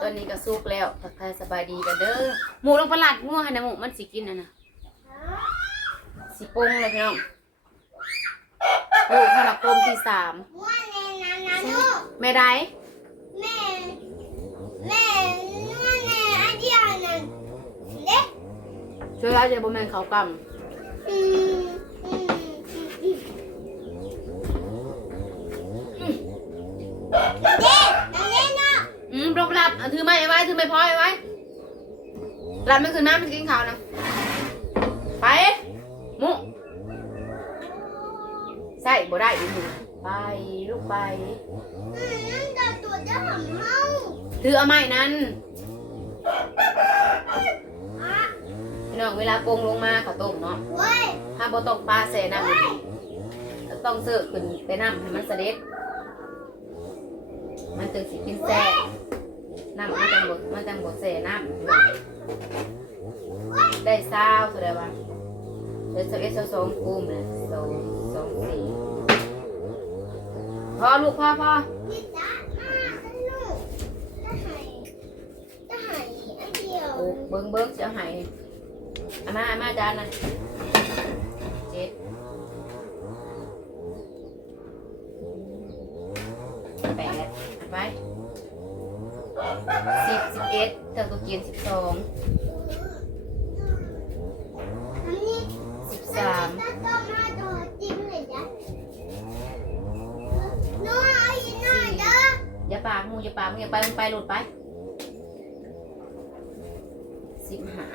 ตอนนี้ก็สุกแล้วทักทายสบายดีกันเด้อหมูลงประหลาดงัวให้นะหมูมันสิกินน่ะนะสิปรุงเลยพี่น้องลูกขนมกลมที่สามว่าในนั้นนะลูกแม่ได้แม่แม่ว่าในอันเดียวนั้นเด็กช่วยเราจะบ่แม่นเขากอืมอืมอืมอืมเด็ก ถือไม้ไว้ถือไม้พอยไว้หลานไม่คือน้ำมันกินข้าวนะไปมุใส่บ่ได้อีกไปลูกไปนั่นตัวจ้าของเมาถือเอาไม้นั้นน้องเวลาปรุงลงมาเขาต้มเนาะถ้าบ่ต้องปลาแส่น้ำต้องเสิร์ฟขึ้นไปน้ำให้มันเสด็จมันจึงสิกินแซ่ น้ำมันจังบดมันจังบดแส่น้ำได้ซาวแสดงว่าเดี๋ยวเอสสองกลุ่มเลยสองสองสี่พอลูกพ่อพ่อพี่จ๋ามาสนุกจะหายจะหายอันเดียวโอ้เบิ้งเบิ้งเสียหายอามาอามาจานนะเจ็ดแปดไป สิบสิบเอ็ดเธอก็กินสิบสองอันนี้สิบสาสามมต้มมาตัวจริงเลยจ้ะน้อยเอาอีกหน่อยเด้ออย่าปากมูอย่าปากมูอย่าไปมึงไปหลุดไปสิบห้า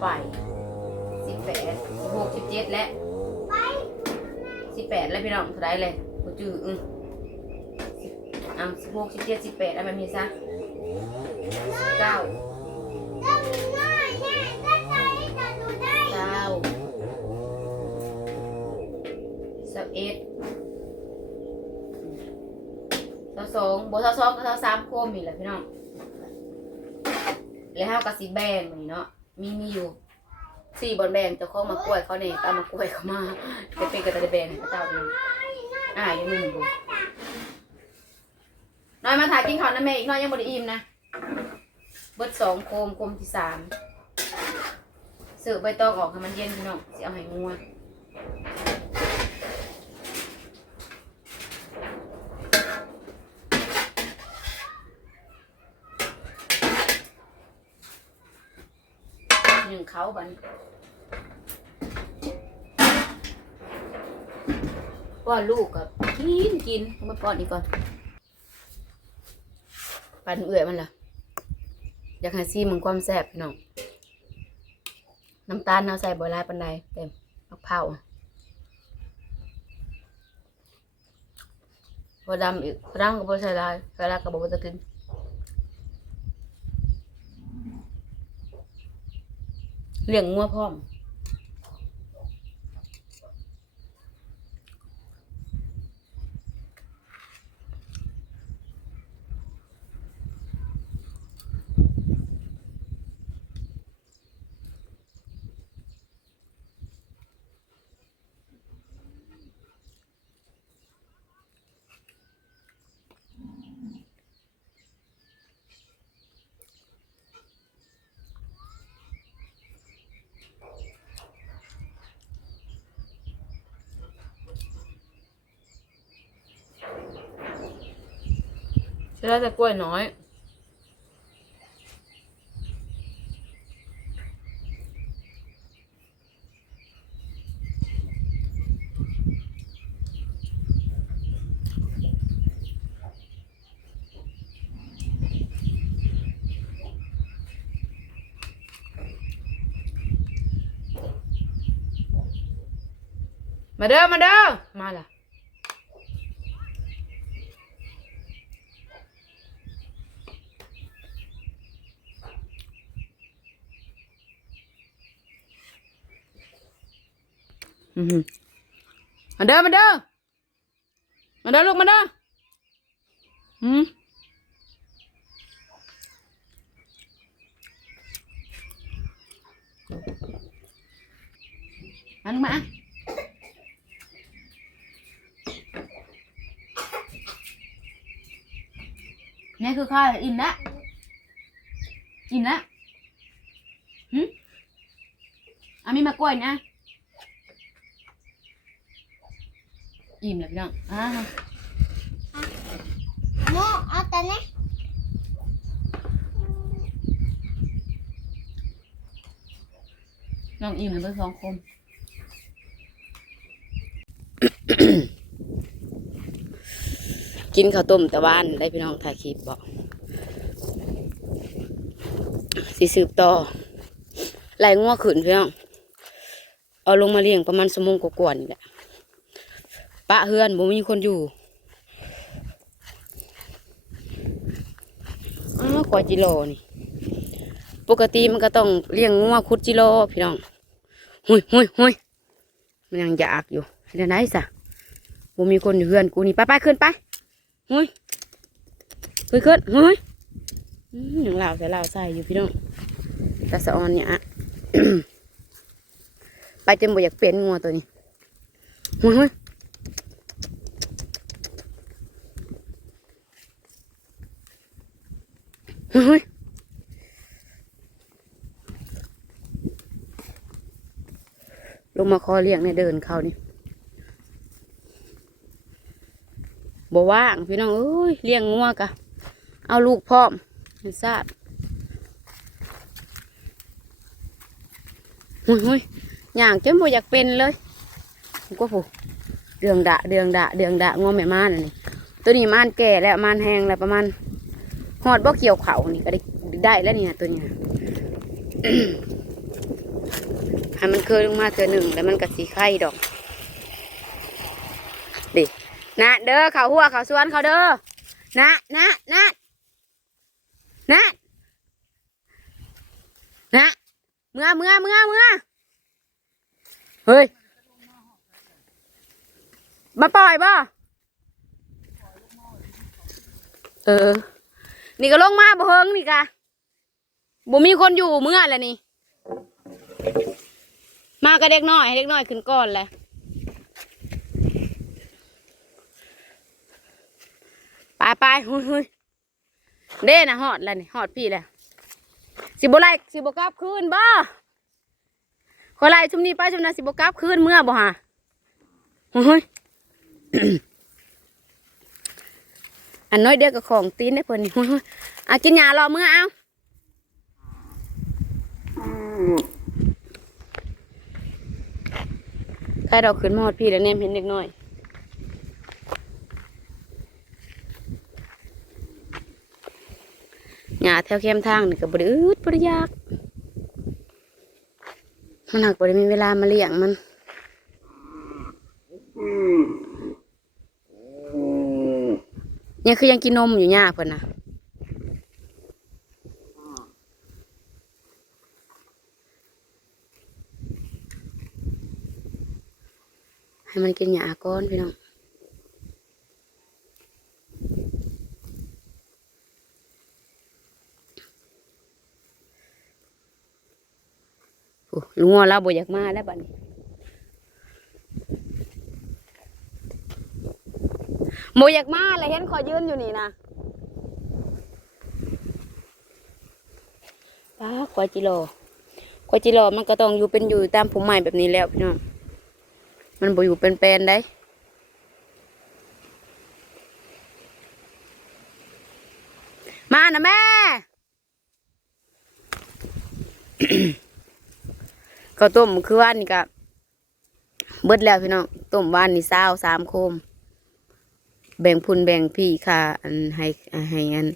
ไปสิบแปดสิบหกสิบเจ็ดและสิบแปดแล้วพี่น้องเท่าไรเลยกูจื้ออืมอะสิบหกสิบเจ็ดสิบแปดเอะไรแบบนี้ซะสิบเก้าต้มน้อยแน่เก้าสิบเอ็ดสิบสองบสิบสองก็สิบสามโคมอีกแหละพี่น้องแล้วเฮากับสีแบงนี่เนาะ มีมีอยู่สี่บอลแบนเจ้าของมากล้วยเขาเนี่ยตามากล้วยเขามาจะเป็นกระตาแบนพระเจ้าดูอ่ายังมีหนึ่งบุน้อยมาถ่ายกินข้าวนะแม่อีกน้อยยังบไดอิ่มนะเบิดสองโคมโคมที่สามเสือใบตองออกให้มันเย็นพี่น้องสิเอาให้งัว เขาบันป้อนลูกกับกินกินมาป้อนอีกก่อนปันเอื่อยมันล่ะ อยากให้ซีมึงความแซ่บพี่น้องน้ำตาลเอาใส่บัวลายปันไดเต็มมะพร้าวบัวดำอีกฝรั่งกับบัวใส่ลายใส่ลายกับบัวตะกิน เลี้ยงงัวพร้อม ได้แต่กล้วยน้อยมาเด้อมาเด้อมาล่ะ มาเด้อมาเด้อมาเด้อลูกมาเด้ออืมอันมาเนี่ยคือข้าอินมละอินมละหืมอามีมากล้วยนะ อิ่มแล้วพี่น้องอ่าโมเอาแต่เนี้ยน้องอิ่มแล้วเพิ่งสองคนกินข้าวต้มแต่บ้านได้พี่น้องถ่ายคลิปบอกสิสืบต่อไหลงัวขืนพี่น้อง เอาลงมาเลี้ยงประมาณสมงกว่าๆนี่แหละ ปะเฮือนบ่มีคนอยู่อ้าวกว่าจิโลนี่ ปกติมันก็ต้องเลี้ยงงัวคุดจิโลพี่น้องหุยหุยหุยมันยังอยากอยู่เดี๋ยวไหนสะบ่มีคนอยู่เฮือนกูนี่ไปไปขึ้นไปหุยขึ้นขึ้นหุยอืมยังลาวใส่ลาวใส่อยู่พี่น้องต่สะออนเนี่ยอะไปจนบ่อยากเปลี่ยนงัวตัวนี้หุยหุยหุย ลง มาคอเลี้ยงในเดินเขานี่บ่ว่างพี่น้องเอ้ยเลี้ยงงัวกะเอาลูกพร้อมให้ทราบหุยหุยย่างจนบ่อยากเป็นเลยก็ผูเดืองดะเดืองดะเดืองดะงัวแม่ม่านอันนี้ตัวนี้ม่านแก่แล้วม่านแห้งแล้วประมาณหอดบ่เกี่ยวเขานี่ก็ได้ได้แล้วเนี่ยตัวเนี้ย ให้มันเคยลงมาเธอหนึ่งแล้วมันก็สีไข่ดอกดินะเด้อเขาหัวเขาสวนเขาเด้อนะนะนะนะนะเมื่อเมื่อเมื่อเมื่อเฮ้ยมาปล่อยบ่เออ นี่ก็ลงมาบ่เฮิงนี่กะบ่มีคนอยู่เมื่อแล้วนี่ มากับเด็กน้อยให้เด็กน้อยขึ้นก่อนแหละไปไปหุยหุยเด้นะหอดแล้วนี่หอดพี่แหละสิบโบไลสิบโบกลับคืนบ่ขอไล่ชุมนี้ไปชุมนั้นสิบโบกลับคืนเมื่อบ่ฮะหุยหุยอันน้อยเดียวกับของตีนได้เพิ่นนี่หุยหุยอะกินยารอเมื่อเอา ใครเราขึ้นมาฮอดพี่แล้วเนี่ยเห็นเด็กน้อยหญ้าแถวเข้มทางนี่ก็บริอึดบริยากมันหักบริมีเวลามาเลี้ยงมันยังคือยังกินนมอยู่หญ้าเพิ่นนะ ให้มันกินหญ้าก่อนพี่น้องโอ้ลุงงัวเราบ่อยากมาแล้วบัดนี้บ่อยากมาเลยเห็นขอยืนอยู่นี่นะป้าควายจิโร่ควายจิโร่มันก็ต้องอยู่เป็นอยู่ตามผมใหม่แบบนี้แล้วพี่น้อง มันบ่อยู่เป็นแปลนได้มานะแม่ข้าวต้มคือว่านนี่ก็เบิดแล้วพี่น้องต้มว่านนี่เศร้าสามโคม แบ่งพุนแบ่งพี่ค่ะ อันให้ให้อัน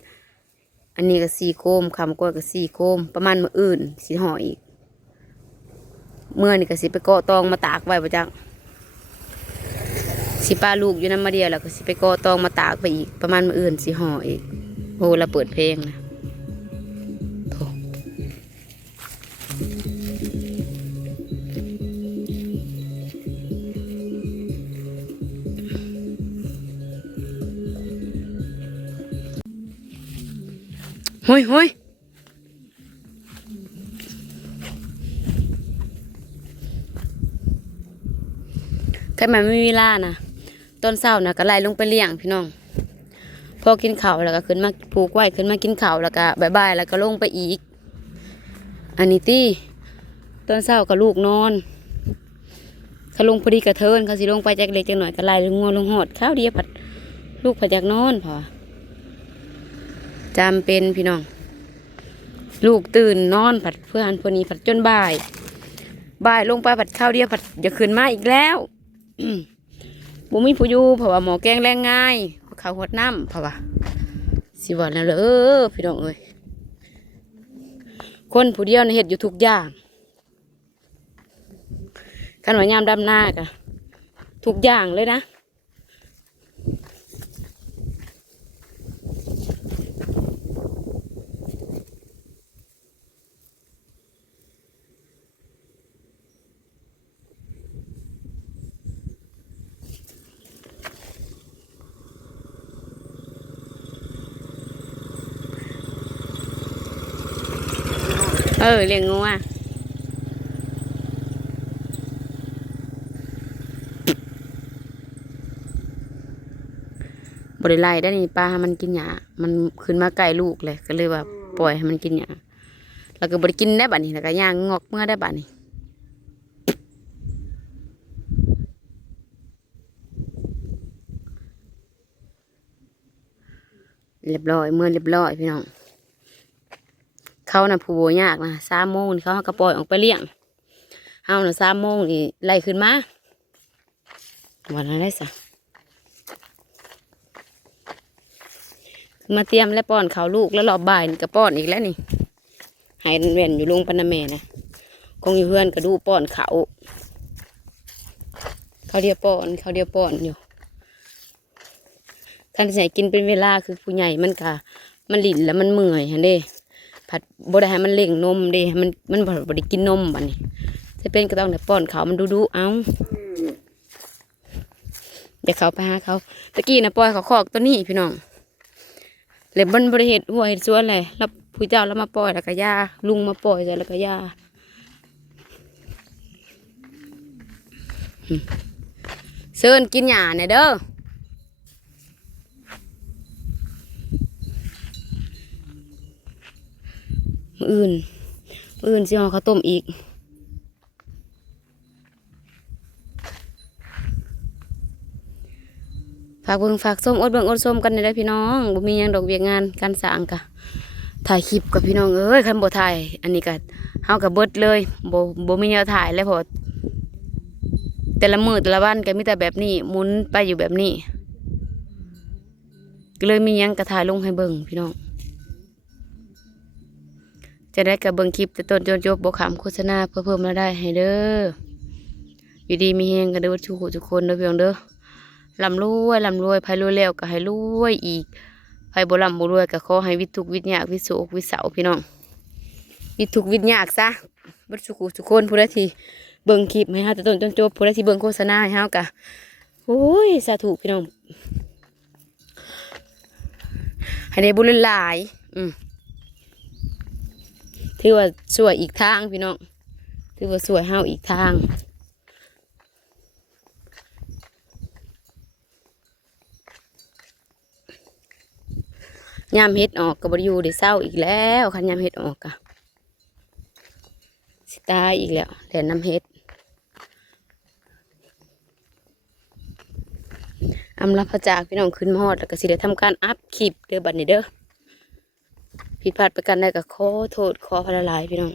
อันนี้ก็สี่โคมคำก็ก็สี่โคม ประมาณมื้ออื่นสิห่ออีก เมื่อนี่ก็สิไปเกาะตองมาตากไว้ประจัง สิป้าลูกอยู่น้ำมาเดียวแล้วก็สิไปกาะตองมาตากไปอีกประมาณมืออื่นสิห่ออีกโอ้เราเปิดเพลงนะโถหุยหุยถ้ามันไม่มีเวลานะ ตอนเช้านะก็ไล่ลงไปเลี้ยงพี่น้อง พอกินข้าวแล้วก็ขึ้นมาผูกไว้ขึ้นมากินข้าวแล้วก็บายบายแล้วก็ลงไปอีก อันนี้ตี้ตอนเช้าก็ลูกนอนเขาลงพอดีกระเทินเขาสิลงไปจากเล็กจากหน่อยก็ไล่ลงงอลงหอดข้าวเดียวผัดลูกผัดจากนอนพอจำเป็นพี่น้อง ลูกตื่นนอนผัดเพื่อันพวนี้ผัดจนบ่าย บ่ายลงไปผัดข้าวเดียวผัดจะขึ้นมาอีกแล้ว บุมีผู้อยู่เพราะว่าหมอแกงแรงง่ายข้าวหดน้ำเพราะว่าสิวันแล้วเออพี่น้องเอ้ยคนผู้เดียวในเห็ดอยู่ทุกอย่างกันว่ายามดำหน้ากะทุกอย่างเลยนะ เออเลี้ยงงูอะบริไลได้นี่ปลาให้มันกินหญ้ามันขึ้นมาใกล้ลูกเลย ก็เลยว่าปล่อยให้มันกินหญ้าแล้วก็บริกินได้บัดนี้แล้วก็ย่างงอกเมื่อได้บัดนี้เรียบร้อยเมื่อเรียบร้อยพี่น้อง เขาน่ะผู้โบยากนะสามโมงเขากระปล่อยออกไปเลี้ยงเฮาน่ะสามโมงนี่ไล่ขึ้นมาวันอะไรสะมาเตรียมและป้อนเขาลูกแล้วรอบบ่ายนี่ก็ป้อนอีกแล้วนี่ใหายเว้นอยู่ลุงปนนาแม่นะคงอยู่เพื่อนก็ดูป้อนเขาเขาเดียวป้อนเขาเดียวป้อนอยู่การใส่กินเป็นเวลาคือผู้ใหญ่มันกะมันหลินแล้วมันเมื่อยฮะเด้ ผัดบ่ได้ให้มันเล่งนมเด้มันมันบ่บ่ได้กินนมบัดนี้จะเป็นก็ต้องได้ป้อนเขามันดูดูเอาเดี๋ยวเขาไปหาเขาตะกี้นะปล่อยเขาคอกตัวนี้พี่น้องเลยมันบริเหตุหัวเหตุสวนเลยแล้วผู้เจ้าแล้วมาปล่อยแล้วก็ยาลุงมาปล่อยแล้วก็ยาเซินกินหญ้าเนี่ยเด้อ มืออื่นมืออื่นสิห่อข้าวต้มอีกฝากเบิ่งฝากส้มอดเบิ่งอดส้มกันได้พี่น้องบ่มียังดอกเวียงานการสร้างกะถ่ายคลิปกับพี่น้องเอ้ยคันบ่ถ่ายอันนี้ก็เฮาก็เบิดเลยบ่บ่มีแนวถ่ายแล้วพอแต่ละมือแต่ละวันก็มีแต่แบบนี้หมุนไปอยู่แบบนี้ก็เลยมียังก็ถ่ายลงให้เบิ่งพี่น้อง จะได้กับเบิงคลิปแต่ต้นจนจบบ่ขำโฆษณาเพื่อเพิ่มรายได้ให้เด้ออยู่ดีมีเฮงกันเด้อทุกคนทุกคนเด้อเพี่น้องเด้อลำรวยลำรวยภัยรวยแล้วก็ให้รวยอีกภัยบ่ลำบ่รวยก็ขอให้วิทุกวิทยากวิสุกวิเสาพี่น้องวิทุกวิทยากซะบ่สุขทุคนผู้ใดที่เบิ่งคลิปให้เฮาแต่ต้นจนจบผู้ใดที่เบิ่งโฆษณาให้เฮาก็โอ้ยสาธุพี่น้องให้ได้บุญหลายอืม ถือว่าสวยอีกทางพี่น้องถือว่าสวยเฮาอีกทางยามเฮ็ดออกกับบริยูได้เศร้าอีกแล้วคันยามเฮ็ดออกกะสิตายอีกแล้วแต่น้ำเฮ็ดอำลาพระจากพี่น้องขึ้นมอดแล้วก็สิได้ทำการอัพคลิปเด้อบัดนี้เด้อ ผิดพลาดประกันใดก็ขอโทษขอพระลายพี่น้อง